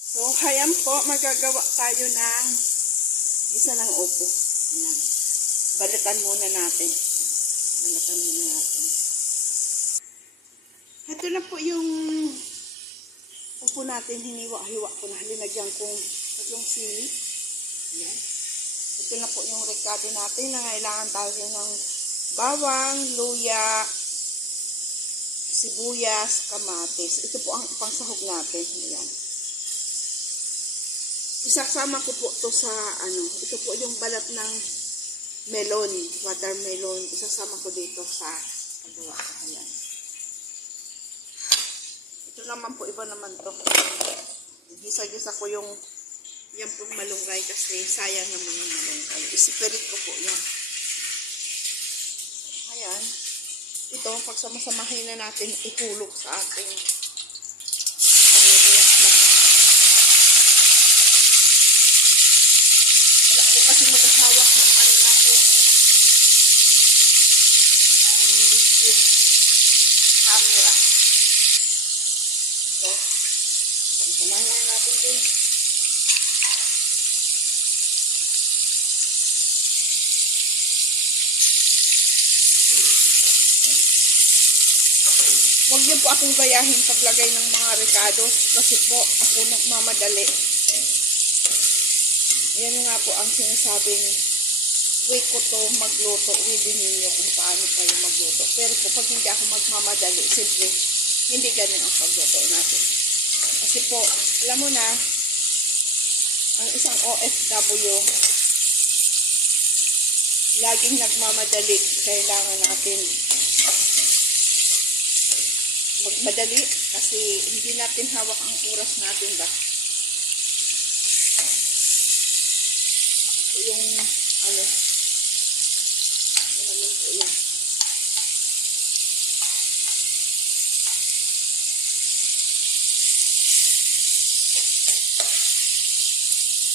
So, hayan po, magagawa tayo ng isa ng upo. Ayan. Balatan muna natin. Balatan muna natin. Ito na po yung upo natin. Hiniwa-hiwa ko na. Linagyan kong tatlong sili. Ayan. Ito na po yung ricado natin. Nangailangan tayo ng bawang, luya, sibuyas, kamatis. Ito po ang pangsahog natin. Ayan. Isasama ko po to sa ito po yung balat ng melon, watermelon. Isasama ko dito sa paggawa ko. Ayan. Ito naman po, iba naman to. Gisa-gisa ko yung yan pong malunggay kasi sayang naman ang malunggay. Isipirit ko po yan. Ayan. Ito, pagsamasamahin na natin, ihulog sa ating kasi maghahawak ng natin camera. So, samahin na natin din. Huwag niyo po akong gayahin paglagay ng mga ricados kasi po ako nagmamadali. Yan nga po ang sinasabing way ko to magluto. Pwede ninyo kung paano kayo magluto. Pero po pag hindi ako magmamadali, siyempre hindi ganun ang pagluto natin. Kasi po, alam mo na, ang isang OFW, laging nagmamadali. Kailangan natin magmadali kasi hindi natin hawak ang oras natin ba. Yung yan.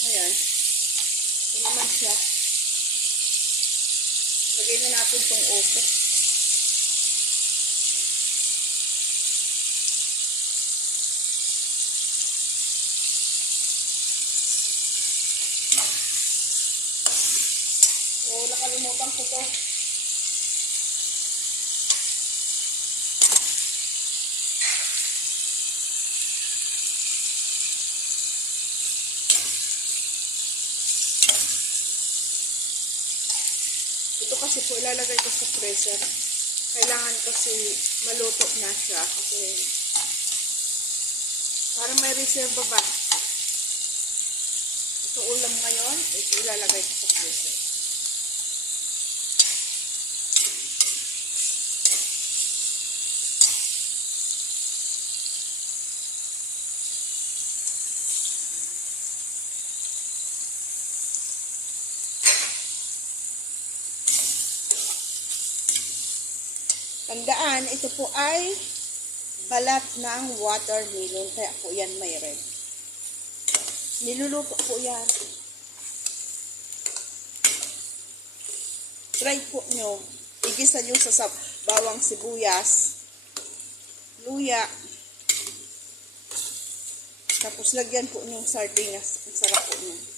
Ayan. Ito naman siya. Lagay na natin tong upo. Nakalimutan ko to. Ito kasi po ilalagay ko sa freezer. Kailangan kasi maluto na siya kasi para may reserva ba. Ito ulam ngayon, ito ilalagay ko sa freezer. Tandaan, ito po ay balat ng watermelon. Kaya po yan may red. Niluluto po yan. Try po nyo. Igisa nyo sa bawang sibuyas, luya. Tapos lagyan po nyo sardinas. Ang sarap po nyo.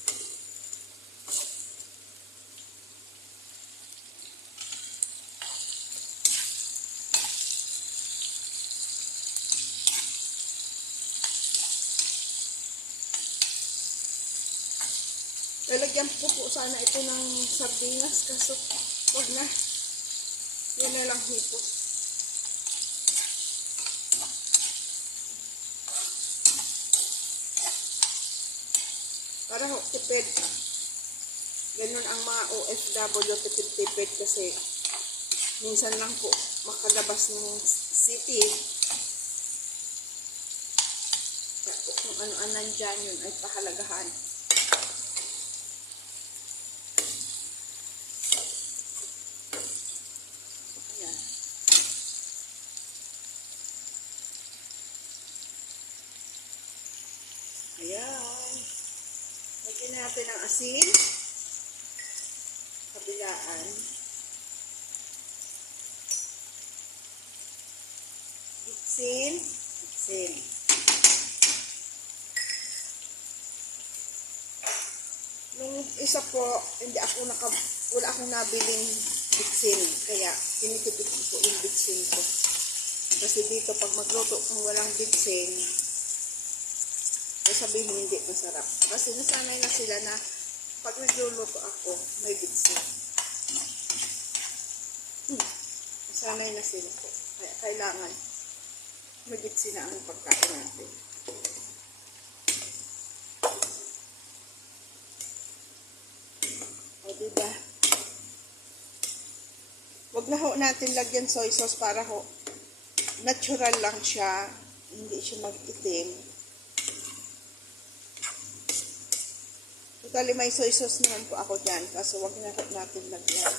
Lalagyan po sana ito ng sardinas kaso huwag na. Yan na lang hipos. Para tipid. Ganun ang mga OFW, tipid-tipid kasi minsan lang po makalabas ng city. Kaya kung ano-anan dyan yun ay pahalagahan. Ayan. Lagyan natin ang asin. Kabilaan. Gitsin. Gitsin. Nung isa po, wala akong nabiling bitsin. Kaya, tinitipid ko po yung bitsin ko. Kasi dito, pag magluto kung walang bitsin, sabihin hindi masarap. Kasi nasanay na sila na pag nagluluto ako, may bitsin. Nasanay na sila po. Kaya kailangan may bitsin na ang pagkain natin. O diba? Huwag na ho natin lagyan soy sauce para ho natural lang siya. Hindi siya mag-itim. Totally may soy sauce naman po ako dyan. Kaso huwag na natin lagyan.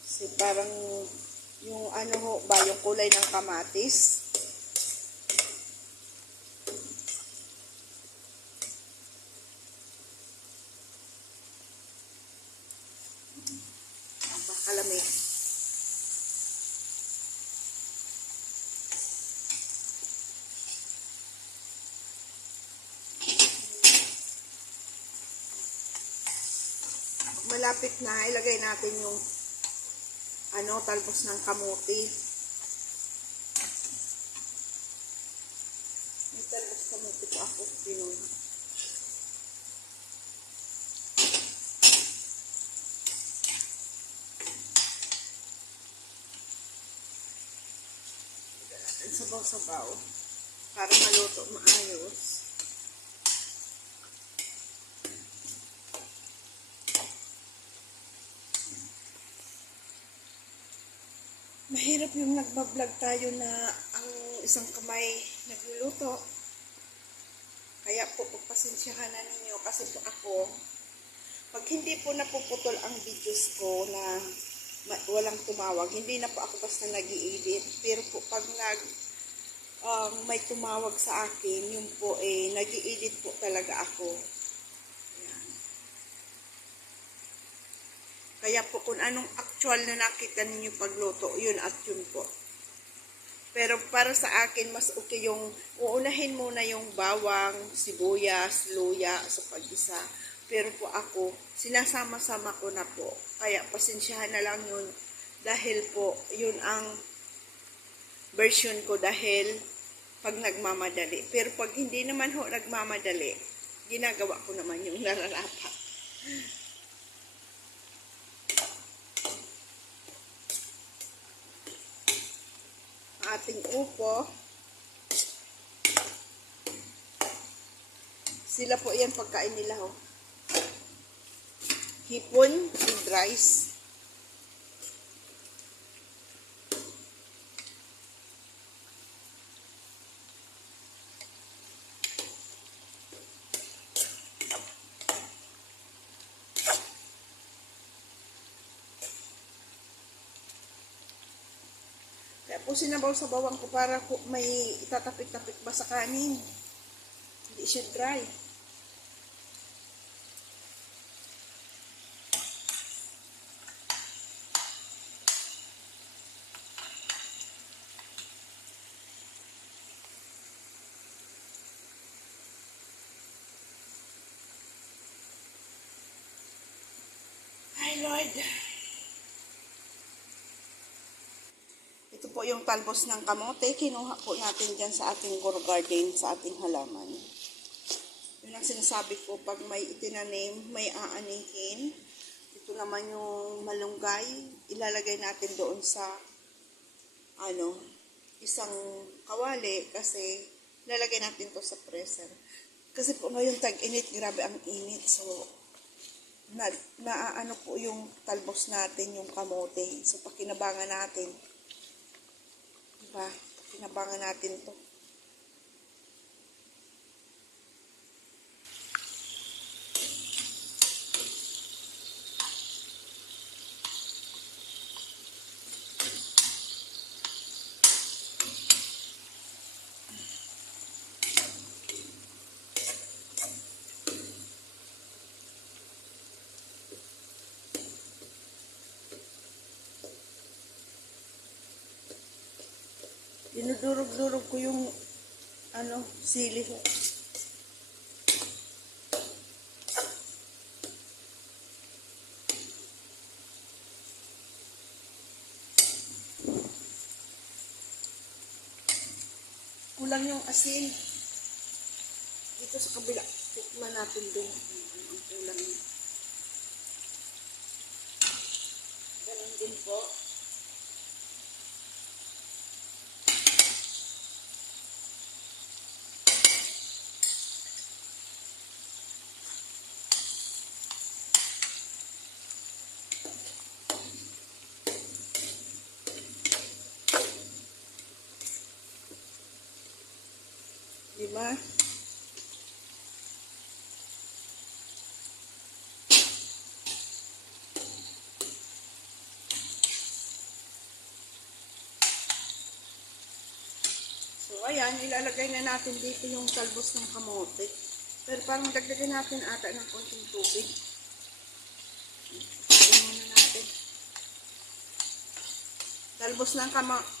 Kasi parang yung ano ho ba, yung kulay ng kamatis. Kalamig. Malapit na, ilagay natin yung talbos ng kamuti. May talbos kamuti po ako pinuno. Sabaw-sabaw para maluto maayos. Mahirap yung nagbablog tayo na ang isang kamay nagluluto. Kaya po pagpasensyahan na ninyo kasi po ako, pag hindi po napuputol ang videos ko na walang tumawag, hindi na po ako basta nag-i-edit. Pero po pag may tumawag sa akin, yun po nag-i-edit po talaga ako. Ayan. Kaya po kung anong actual na nakita ninyo pagluto, yun at yun po. Pero para sa akin, mas okay yung uunahin muna yung bawang, sibuyas, luya sa pag-isa. Pero po ako, sinasama-sama ko na po. Kaya pasensyahan na lang yun. Dahil po, yun ang version ko dahil pag nagmamadali. Pero pag hindi naman ho nagmamadali, ginagawa ko naman yung nararapat. Ating upo. Sila po yan pagkain nila ho. Hipon with rice. Kaya po sinabaw-sabawan ko para may itatapik-tapik ba sa kanin. Hindi siya dry. Ay, Lord. Ito po yung talbos ng kamote. Kinuha po natin dyan sa ating grow garden, sa ating halaman. Yun ang sinasabi ko, pag may itinanim, may aanihin. Ito naman yung malunggay. Ilalagay natin doon sa isang kawali kasi lalagay natin to sa freezer. Kasi po ngayon tag-init, grabe ang init. So, naaano po yung talbos natin, yung kamote. So, pakinabangan natin. Diba? Pakinabangan natin to. Dinudurog-durog ko yung sili. Kulang yung asin. Dito sa kabila, tikman natin din ang kulang niya. Ganun din po. Diba? So, ayan, ilalagay na natin dito yung talbos ng kamote. Pero parang dagdagan natin ata ng konting tubig. Lagyan muna natin. Talbos ng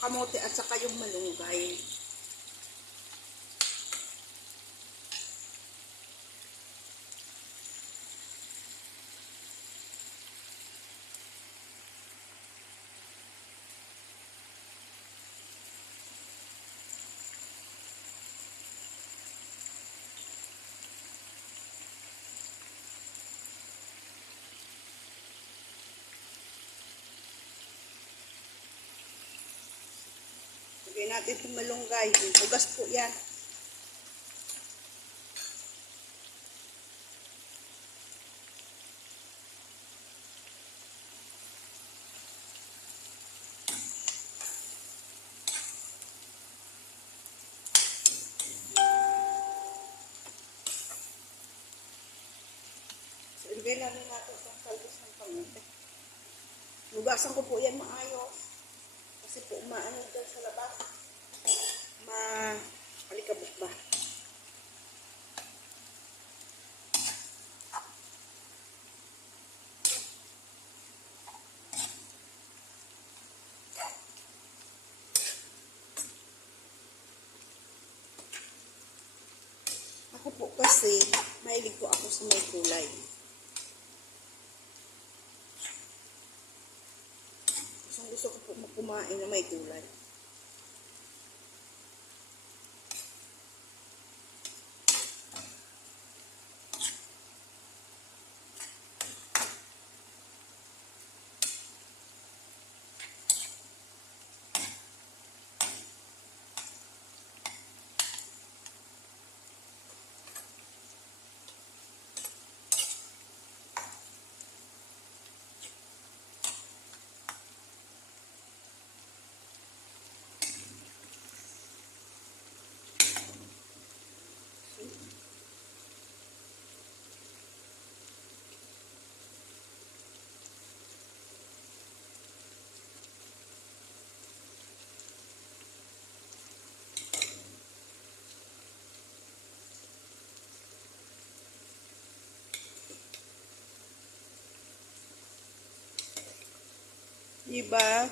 kamote at saka yung malunggay. Lagyan natin itong malunggay. Ugas po yan. So, ilagay natin itong talbos ng kamote. Ugasan ko po yan maayos. Kasi po umaano dyan sa labas. Alikabok ba? Ako po kasi, mahilig po ako sa may kulay. Gusto ko po kumain na may kulay. Diba?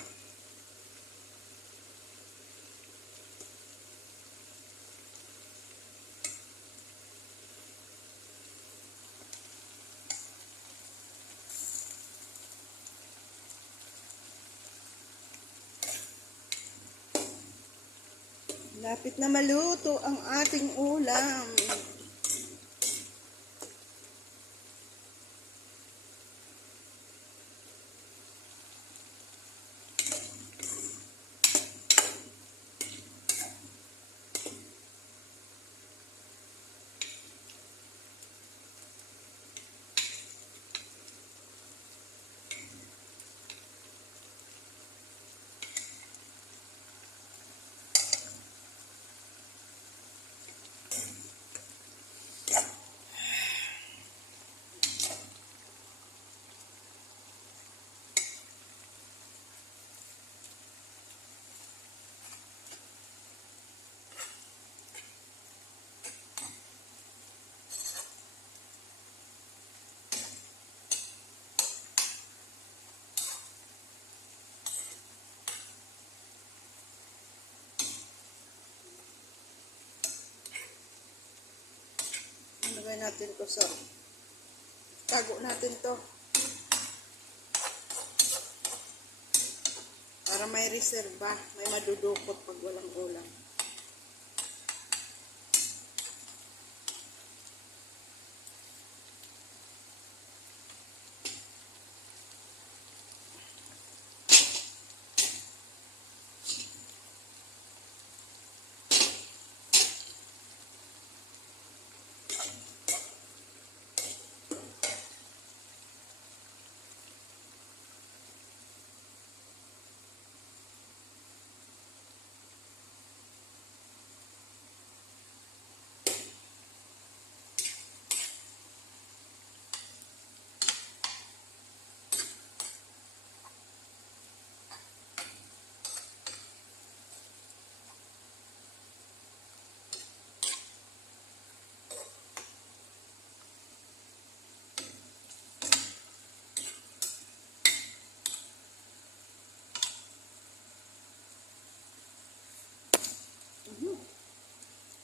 Lapit na maluto ang ating ulam. Ilagay natin to sa tago natin to para may reserba, may madudukot pag walang ulam.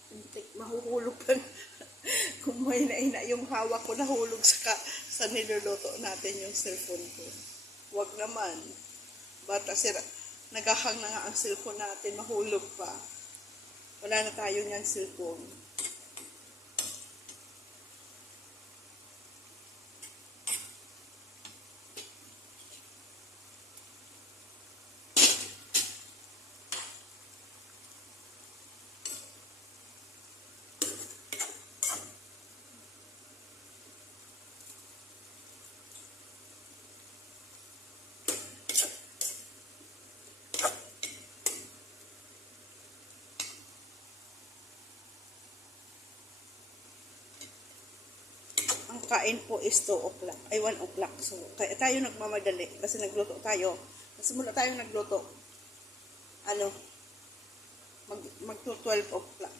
Hintik, mahuhulog pa. Kung may naina yung hawak ko, nahulog sa niluluto natin yung cellphone ko. Huwag naman. Bata sira, nagahang na nga ang cellphone natin, mahulog pa. Wala na tayo niyan cellphone. Ang kain po is 2 o'clock, ay 1 o'clock. So, kaya tayo nagmamadali kasi nagluto tayo. Kasi mula tayo nagluto, mag 12 o'clock.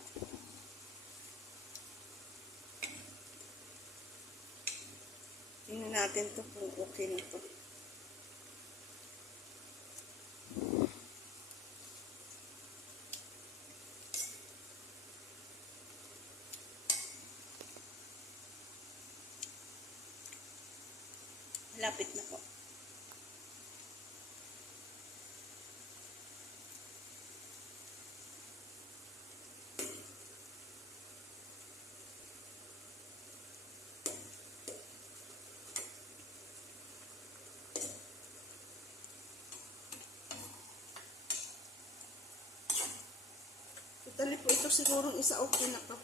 Tingnan natin to kung okay na to. Lapit na po. Totally po ito siguro isa okay na to.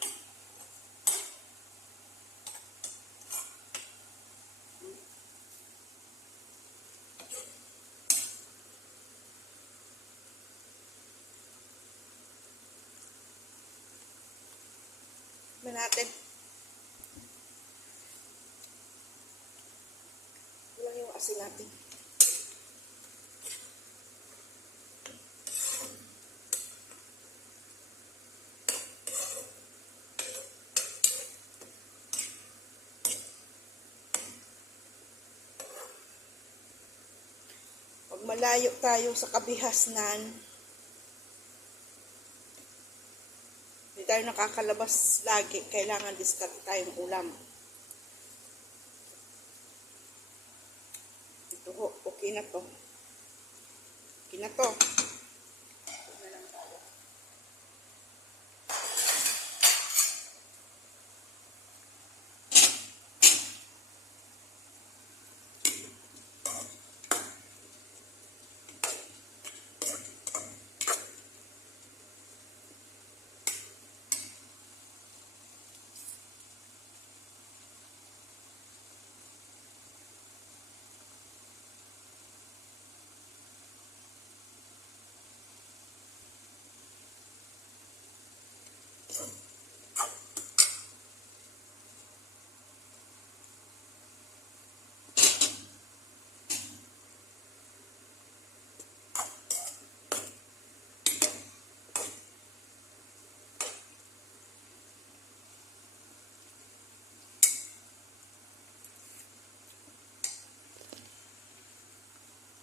Natin. Ilang yung asin natin. Pag malayo tayo sa kabihasnan, hindi tayo nakakalabas lagi. Kailangan diskarte tayong ulam. Ito ho, okay na to. Okay na to.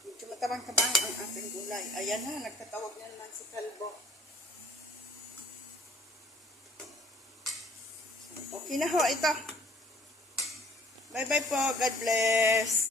Medyo matabang-tabang ang ating gulay. Ayan na, nagtatawag na naman si Kalbo. Okay na ho, ito. Bye-bye po. God bless.